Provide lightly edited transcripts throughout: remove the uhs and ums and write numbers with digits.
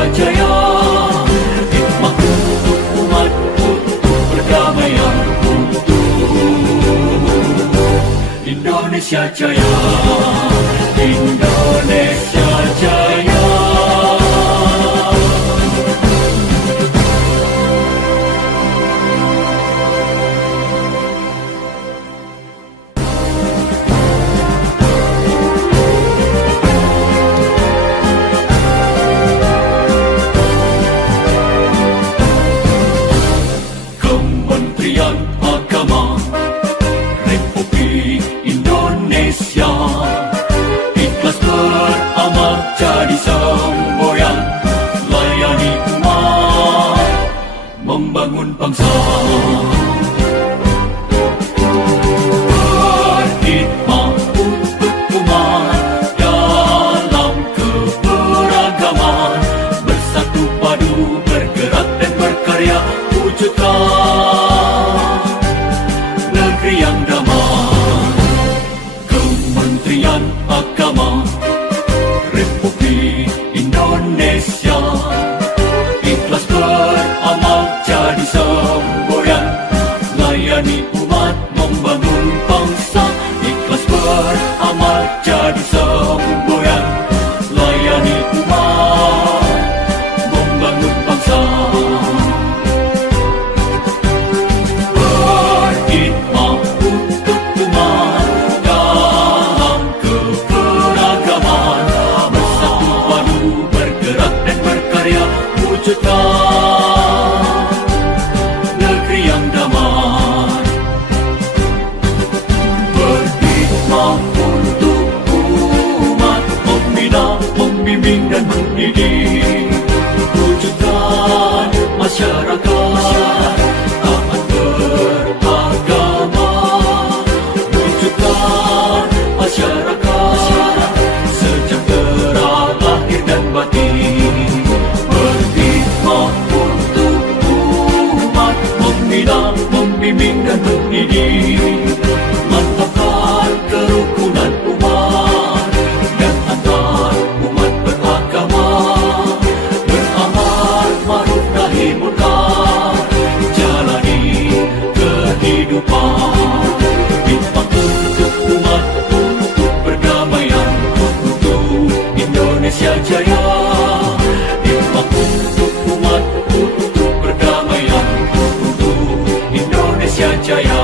Indonesia Jaya, hikmah untuk umat, untuk perdamaian, untuk Indonesia Jaya, Indonesia Jaya. Kementerian Agama Republik Indonesia ikhlas beramal jadi semboyan, layani umat, membangun bangsa. Berkhidmat untuk umat dalam keberagaman, bersatu padu bergerak dan berkarya, wujudkan negeri yang damai. Kementerian Agama Republik Indonesia ikhlas beramal jadi semboyan, layani umat, membangun bangsa. Ikhlas beramal jadi semboyan, layani umat, membangun bangsa. Berkhidmat untuk umat dalam keberagaman, bersatu padu bergerak dan berkarya, wujudkan negeri yang damai. Berkhidmat untuk umat, membina, membimbing dan mendidik, wujudkan masyarakat taat beragama, wujudkan masyarakat sejahtera lahir dan batin. Berkhidmat untuk umat, membina, membimbing dan mendidik, mantapkan kerukunan umat dan antar umat beragama, beramal ma'ruf nahi munkar, jalani kehidupan. Hikmah untuk umat, untuk perdamaian, untuk Indonesia Jaya. Hikmah untuk umat, untuk perdamaian, untuk Indonesia Jaya.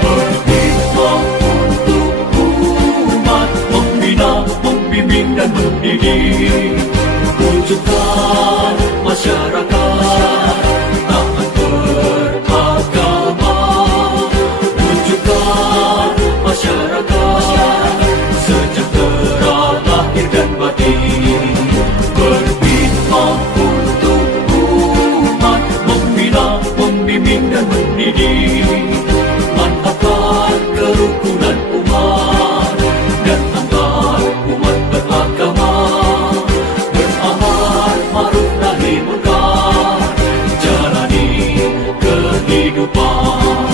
Berkhidmat untuk umat, membina, membimbing dan mendidik, wujudkan masyarakat taat beragama, wujudkan masyarakat sejahtera lahir dan batin. Berkhidmat untuk umat, membina, membimbing dan mendidik, mantapkan kerukunan umat dan antar umat beragama, beramal ma'ruf nahi munkar, jalani kehidupan.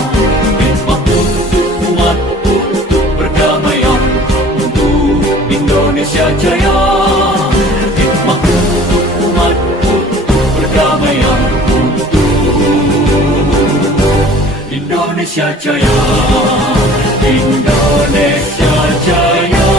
Hikmah untuk umat, untuk perdamaian, untuk Indonesia Jaya. Hikmah untuk umat, untuk perdamaian, untuk Indonesia Jaya, Indonesia Jaya.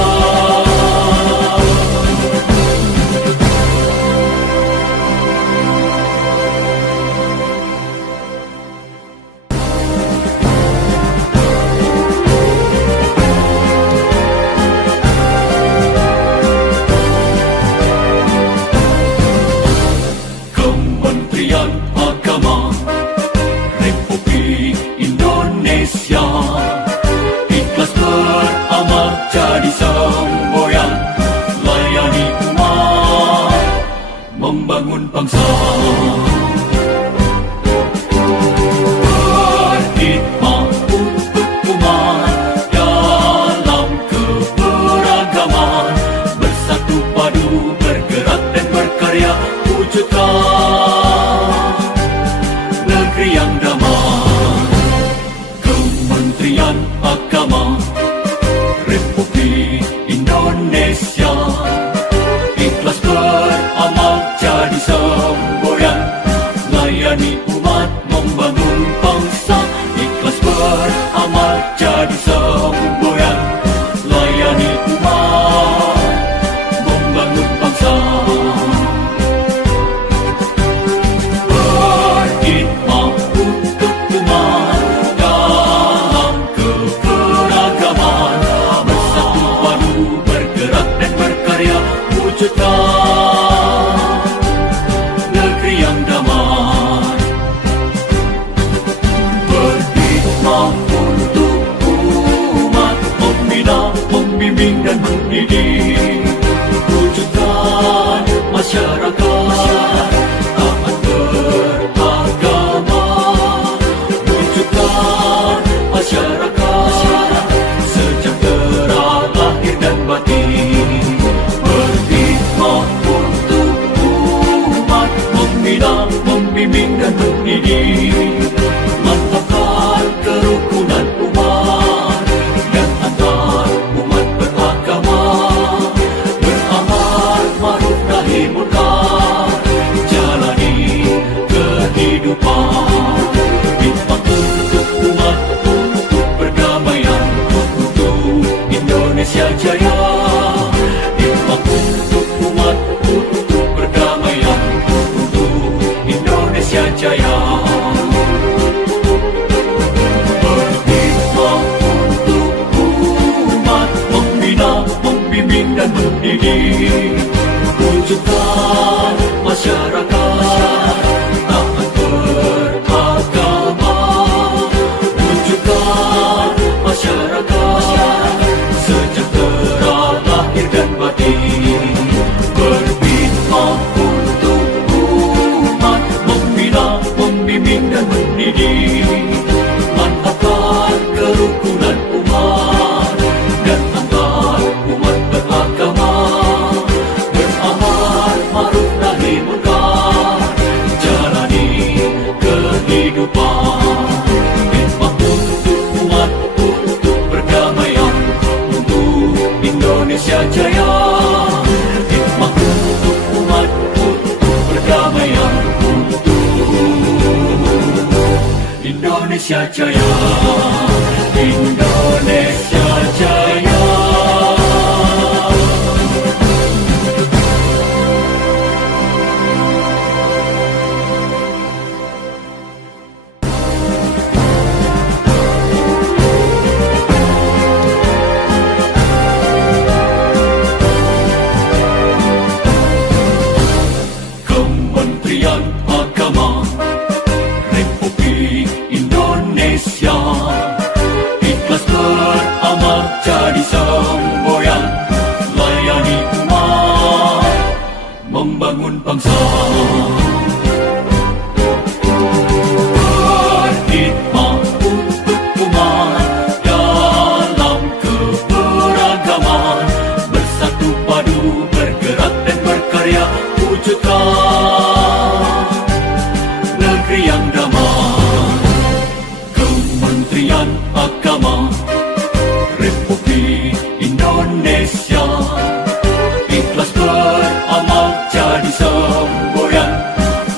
Kementerian Agama Republik Indonesia ikhlas beramal jadi semboyan, layani umat, membangun bangsa. Berkhidmat untuk umat dalam keberagaman, bersatu padu bergerak dan berkarya, wujudkan negeri yang damai. Kementerian Agama Republik Indonesia mendidik. Wujudkan masyarakat taat beragama. Wujudkan masyarakat sejahtera lahir dan batin. Berkhidmat untuk umat, membina, membimbing dan mendidik. Mantapkan kerukunan umat dan antar umat beragama. Beramal ma'ruf nahi munkar, jalani kehidupan. Khidmat untuk umat, untuk perdamaian, untuk Indonesia Jaya. Khidmat untuk umat, untuk perdamaian, untuk Indonesia Jaya. Indonesia Jaya. Kementerian Agama Republik Indonesia ikhlas beramal jadi semboyan, layani umat, membangun bangsa. Berkhidmat untuk umat dalam keberagaman, bersatu padu bergerak dan berkarya, wujudkan negeri yang damai. Kementerian Agama Republik Indonesia ikhlas beramal jadi semboyan,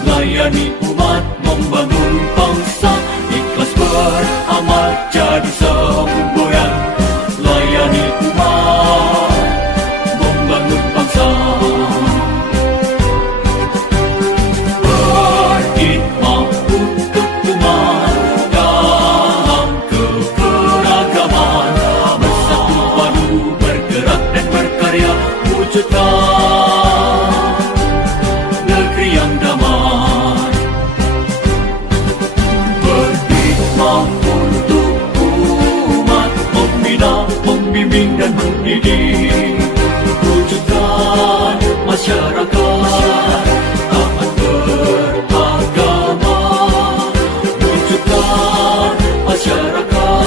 layani umat, membangun bangsa. Ikhlas beramal jadi semboyan, layani umat, membangun bangsa. Berkhidmat untuk umat dalam keberagaman, bersatu padu bergerak dan berkarya, wujudkan negeri yang damai. Berkhidmat untuk umat, membina, membimbing dan mendidik. Wujudkan masyarakat taat beragama. Wujudkan masyarakat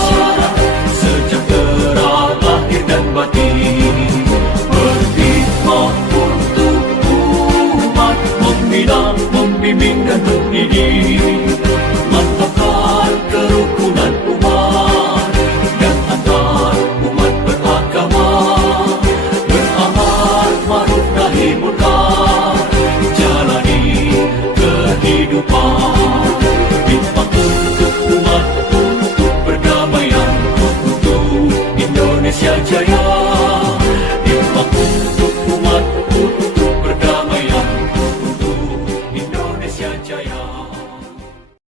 sejahtera lahir dan batin. Berkhidmat untuk umat, membina, membimbing dan mendidik. Mantapkan kerukunan umat dan antar umat beragama. Beramal ma'ruf nahi munkar, jalani kehidupan. Khidmat untuk umat, untuk perdamaian, untuk Indonesia Jaya.